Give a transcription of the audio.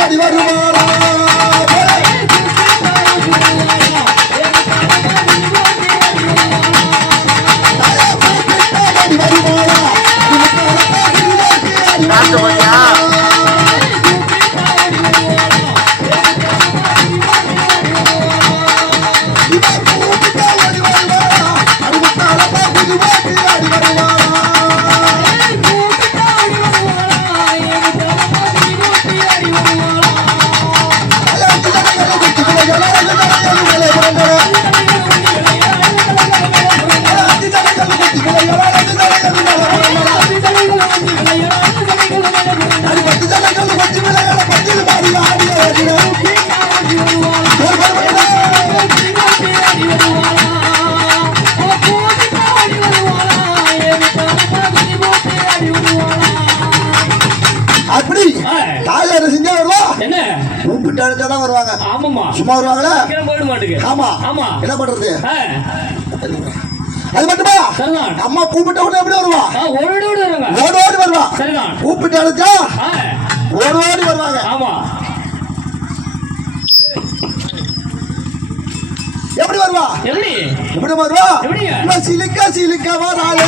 ஆடி வருவாரா ஆடி கூப்பிட்டு அழைச்சாதான் வருவாங்க. ஆமாமா சும்மா வருவாங்களா? போயிட மாட்டேங்க ஆமா. ஆமா. என்ன பண்றது? அது மட்டுமா? சரிதான். அம்மா கூப்பிட்ட உடனே எப்படி வருவா? ஆ, ஓடி ஓடி வருங்க ஓடி ஓடி வருவா? சரிதான். கூப்பிட்டு அழைச்சா ஆ, ஓடி ஓடி வருவாங்க. ஆமா. எப்படி வருவா? எப்படி? எப்படி வருவா? சிலிக்க சிலிக்க வராளே.